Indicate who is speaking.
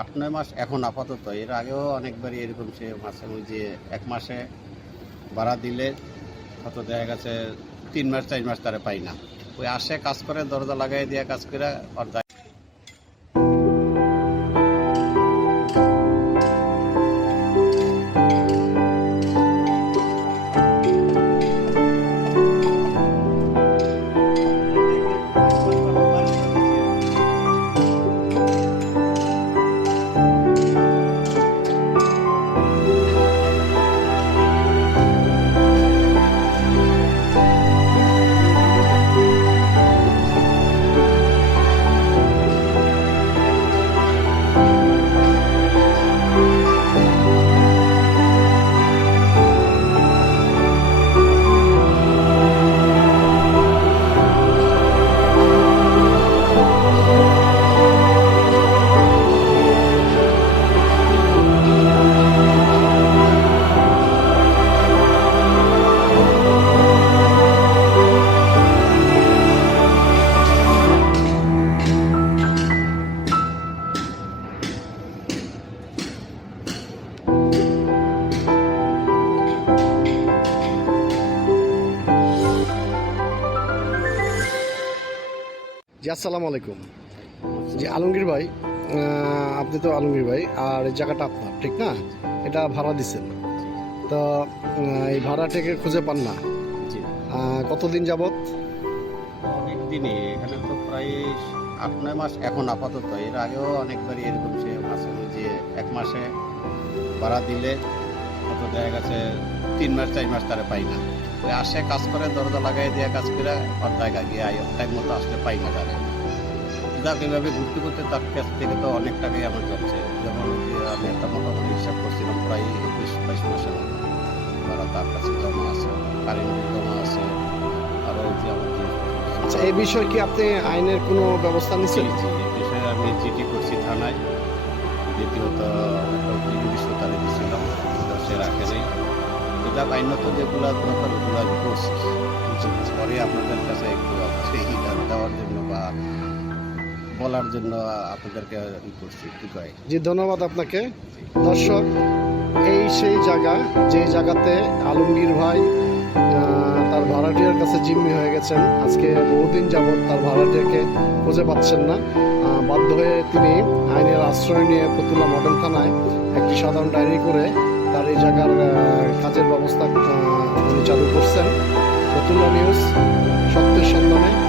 Speaker 1: আট, নয় মাস এখন আপাতত। এর আগেও অনেকবারই এরকম সে মাসে ওই যে এক মাসে ভাড়া দিলে কত দেখা গেছে তিন মাস, চার মাস তারা পাই না। ওই আসে, কাজ করে, দরজা লাগাই দিয়ে কাজ করে অর্ধা
Speaker 2: জি আসসালামু আলাইকুম। জি আলমগীর ভাই আপনি তো আলমগীর ভাই আর এই জায়গাটা আপনার ঠিক না? এটা ভাড়া দিচ্ছেন। তো এই ভাড়াটাকে খুঁজে পান না। কতদিন যাবৎ?
Speaker 1: অনেক দিনই এখানে তো প্রায় আট নয় মাস এখন আপাতত। এর আগেও অনেকবারই এরকম সে মাসে যে এক মাসে ভাড়া দিলে কত দেখা গেছে তিন মাস চার মাস তারা পাই না। ওই আসে কাজ করে দরজা লাগাই দিয়ে কাজ করে আর অর্ধায় গিয়ে টাইম মতো আসলে পাই না তারা। যাক এভাবে ঘুরতে ঘুরতে তার কাছ থেকে তো অনেক টাকাই আমার চলছে যেমন আমি একটা মোটামুটি হিসাব করছিলাম প্রায় একুশ বাইশ মাসের মতো। ভাড়া তার কাছে জমা আছে কারেন্ট জমা আছে আর ওই যে আমার যে
Speaker 2: আচ্ছা এই বিষয়ে কি আপনি আইনের কোনো ব্যবস্থা নিচ্ছেন?
Speaker 1: জি এ বিষয়ে আমি চিঠি করছি থানায়। দ্বিতীয়ত একটা বিশ্বতারে দিয়েছিলাম সে রাখে নেই। যাক আইনত যেগুলো দরকার ওগুলো পরে আপনাদের কাছে একটু অবশ্যই দেওয়ার জন্য বা বলার জন্য আপনাদেরকে ই করছি কি কয়
Speaker 2: জি, ধন্যবাদ আপনাকে। দর্শক, এই সেই জায়গা, যে জায়গাতে আলমগীর ভাই তার ভাড়াটিয়ার কাছে জিম্মি হয়ে গেছেন। আজকে বহুদিন যাবৎ তার ভাড়াটিয়াকে খুঁজে পাচ্ছেন না। বাধ্য হয়ে তিনি আইনের আশ্রয় নিয়ে ফতুল্লা মডেল থানায় একটি সাধারণ ডায়েরি করে তার এই জায়গার কাজের ব্যবস্থা উনি চালু করছেন। ফতুল্লা নিউজ সত্যের সন্ধানে।